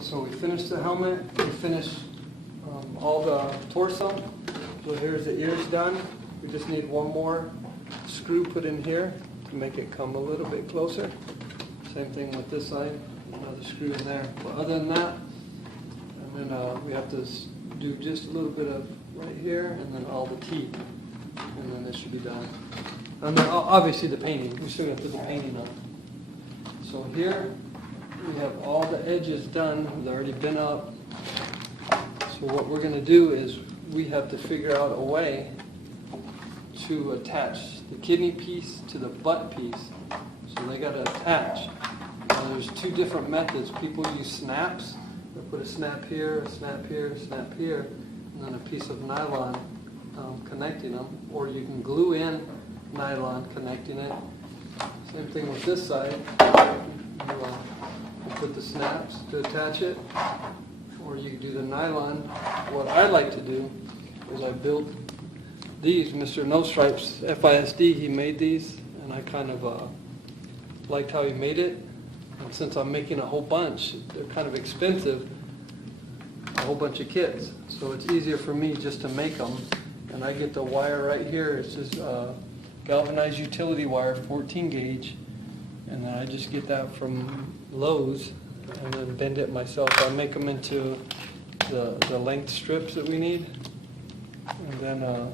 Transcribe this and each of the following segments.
So we finished the helmet, we finished all the torso. So here's the ears done. We just need one more screw put in here to make it come a little bit closer. Same thing with this side, another screw in there. But other than that, and then we have to do just a little bit of right here, and then all the teeth, and then this should be done. And then obviously the painting, we still have to put the painting on. So here we have all the edges done, they've already been up. So what we're going to do is we have to figure out a way to attach the kidney piece to the butt piece. So they got to attach. Now there's two different methods. People use snaps. They put a snap here, a snap here, a snap here, and then a piece of nylon connecting them. Or you can glue in nylon connecting it. Same thing with this side. You put the snaps to attach it, or you do the nylon. What I like to do is I built these. Mr. No Stripes, FISD, he made these, and I kind of liked how he made it. And since I'm making a whole bunch, they're kind of expensive, a whole bunch of kits. So it's easier for me just to make them. And I get the wire right here. It's just galvanized utility wire, 14 gauge. And then I just get that from Lowe's and then bend it myself. I make them into the length strips that we need. And then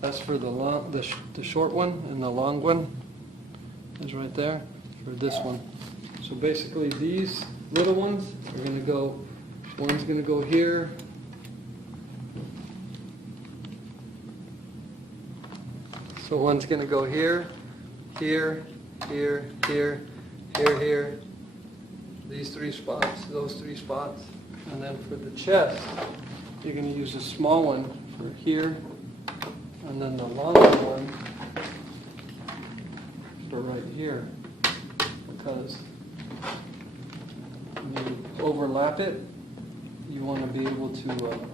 that's for the short one, and the long one is right there for this one. So basically these little ones are going to go, one's going to go here. So one's going to go here, here, here, here, here, here. These three spots, those three spots. And then for the chest, you're going to use a small one for here, and then the longer one for right here. Because when you overlap it, you want to be able to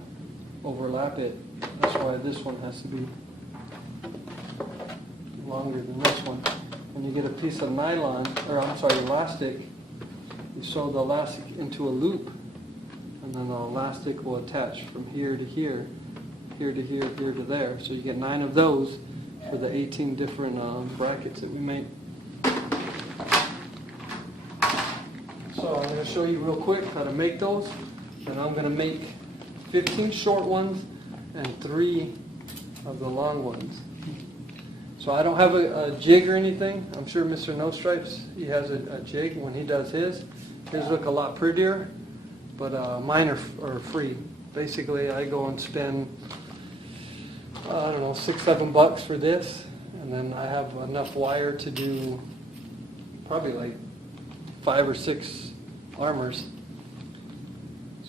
overlap it. That's why this one has to be longer than this one. When you get a piece of nylon, or I'm sorry, elastic, you sew the elastic into a loop, and then the elastic will attach from here to here, here to here, here to there. So you get 9 of those for the 18 different brackets that we make. So I'm going to show you real quick how to make those. And I'm going to make 15 short ones and 3 of the long ones. So I don't have a jig or anything. I'm sure Mr. No Stripes, he has a jig when he does his. His look a lot prettier, but mine are free. Basically, I go and spend, I don't know, $6, $7 for this, and then I have enough wire to do probably like 5 or 6 armors.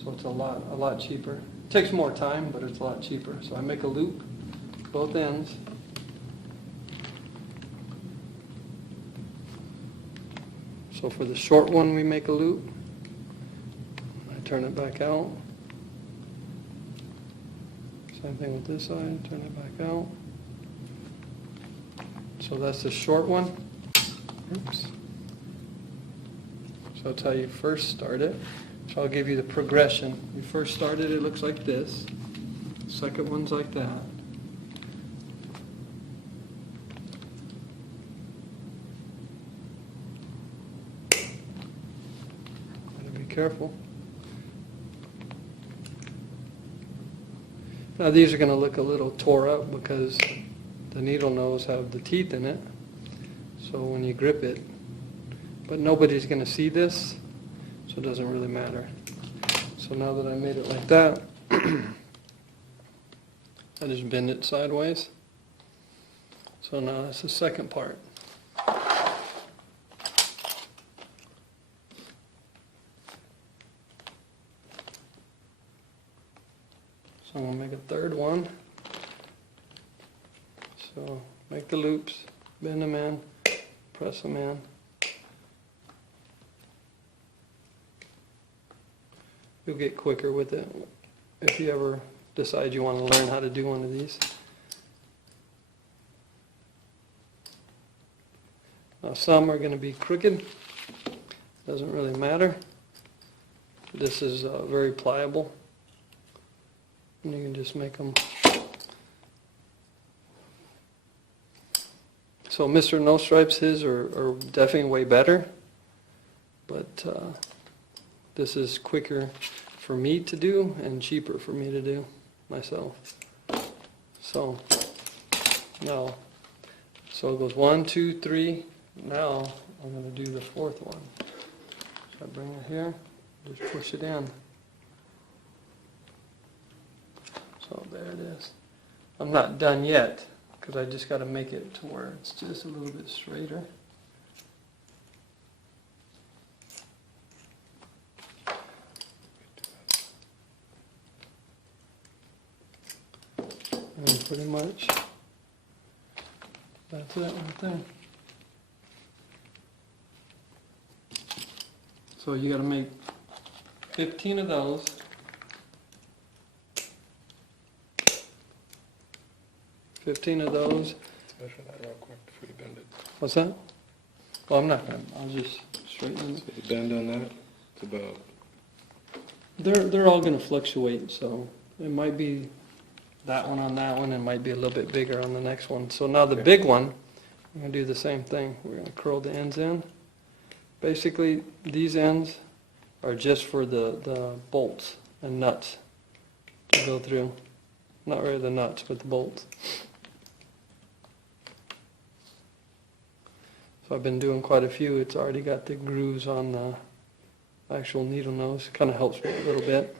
So it's a lot cheaper. It takes more time, but it's a lot cheaper. So I make a loop, both ends. So for the short one, we make a loop. I turn it back out. Same thing with this side, turn it back out. So that's the short one. Oops. So that's how you first start it. So I'll give you the progression. You first started, it looks like this. Second one's like that. Careful. Now these are going to look a little tore up because the needle nose have the teeth in it. So when you grip it, but nobody's going to see this, so it doesn't really matter. So now that I made it like that, I just bend it sideways. So now that's the second part. So I'm going to make a third one. So make the loops, bend them in, press them in. You'll get quicker with it if you ever decide you want to learn how to do one of these. Now some are going to be crooked. Doesn't really matter. This is very pliable, and you can just make them. So Mr. No Stripes, his are definitely way better, but this is quicker for me to do and cheaper for me to do myself. So now, so it goes 1, 2, 3. Now I'm going to do the fourth one. So I bring it here, just push it in. So there it is. I'm not done yet, because I just got to make it to where it's just a little bit straighter. And pretty much that's it right there. So you got to make 15 of those. Measure that real quick before you bend it. What's that? Well, I'm not going to, I'll just straighten it. So the bend on that, it's about... They're all going to fluctuate, so it might be that one on that one, and it might be a little bit bigger on the next one. So now the big one, we're going to do the same thing. We're going to curl the ends in. Basically, these ends are just for the bolts and nuts to go through. Not really the nuts, but the bolts. So I've been doing quite a few. It's already got the grooves on the actual needle nose. Kind of helps me a little bit.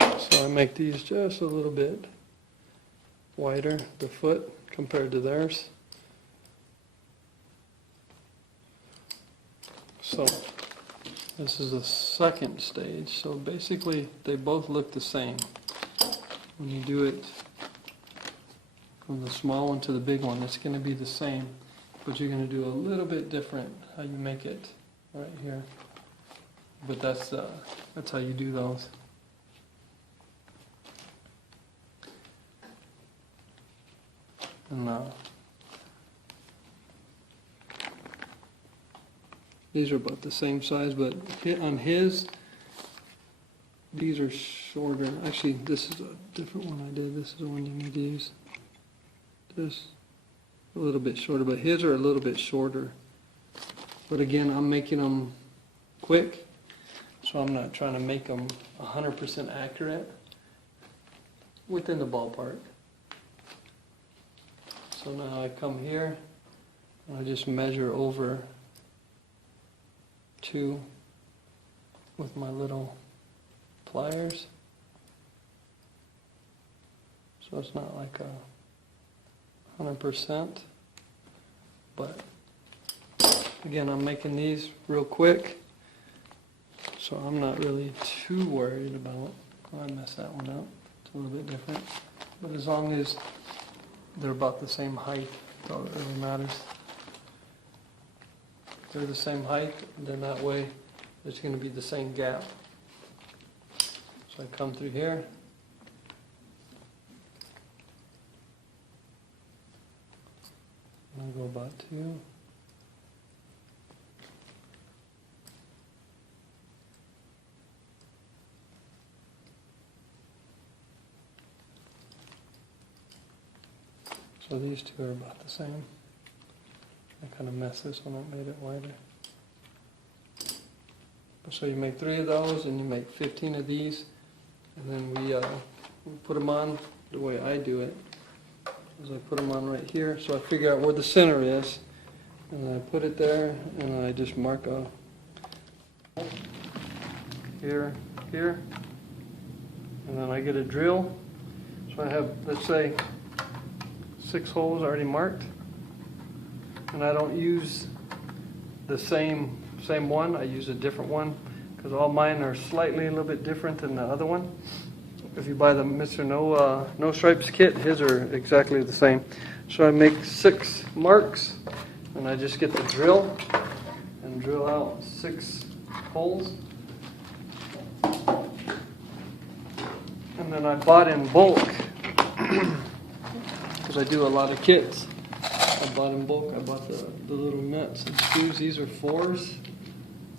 So I make these just a little bit wider, the foot, compared to theirs. So this is the second stage. So basically they both look the same. When you do it from the small one to the big one, it's going to be the same, but you're going to do a little bit different how you make it right here. But that's how you do those. And these are about the same size, but on his, these are shorter. Actually, this is a different one I did. This is the one you need to use. Just a little bit shorter, but his are a little bit shorter. But again, I'm making them quick, so I'm not trying to make them 100% accurate. Within the ballpark. So now I come here, and I just measure over 2 with my little pliers. So it's not like 100%, but again, I'm making these real quick, so I'm not really too worried about, oh, I messed that one up, it's a little bit different, but as long as they're about the same height, that's all that really matters. If they're the same height, then that way it's going to be the same gap. So I come through here. And I go about 2. So these two are about the same. I kind of messed this one up, made it wider. So you make 3 of those, and you make 15 of these, and then we put them on the way I do it. Is I put them on right here, so I figure out where the center is, and then I put it there, and I just mark a here, here, and then I get a drill. So I have, let's say, 6 holes already marked, and I don't use the same one. I use a different one because all mine are slightly a little bit different than the other one. If you buy the Mr. No Stripes kit, his are exactly the same. So I make 6 marks, and I just get the drill and drill out 6 holes. And then I bought in bulk because I do a lot of kits. I bought in bulk. I bought the little nuts and screws. These are 4s.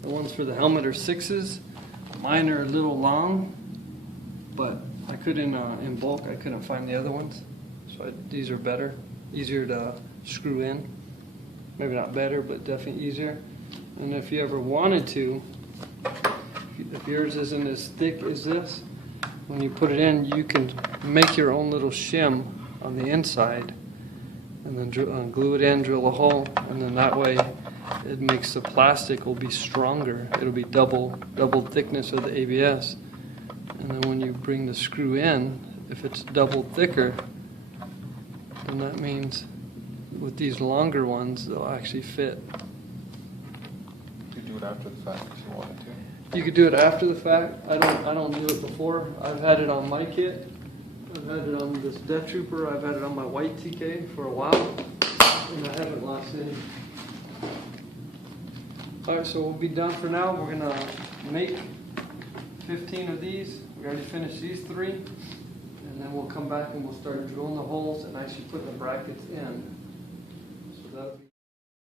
The ones for the helmet are 6s. Mine are a little long, but I couldn't, in bulk, I couldn't find the other ones. So these are better, easier to screw in. Maybe not better, but definitely easier. And if you ever wanted to, if yours isn't as thick as this, when you put it in, you can make your own little shim on the inside, and then glue it in, drill a hole, and then that way it makes the plastic will be stronger. It'll be double thickness of the ABS. And then when you bring the screw in, if it's double thicker, then that means with these longer ones, they'll actually fit. You do it after the fact if you wanted to. You could do it after the fact. I don't do it before. I've had it on my kit. I've had it on this Death Trooper. I've had it on my white TK for a while, and I haven't lost any. All right, so we'll be done for now. We're gonna make 15 of these. We already finished these 3, and then we'll come back and we'll start drilling the holes and actually put the brackets in. So that'll be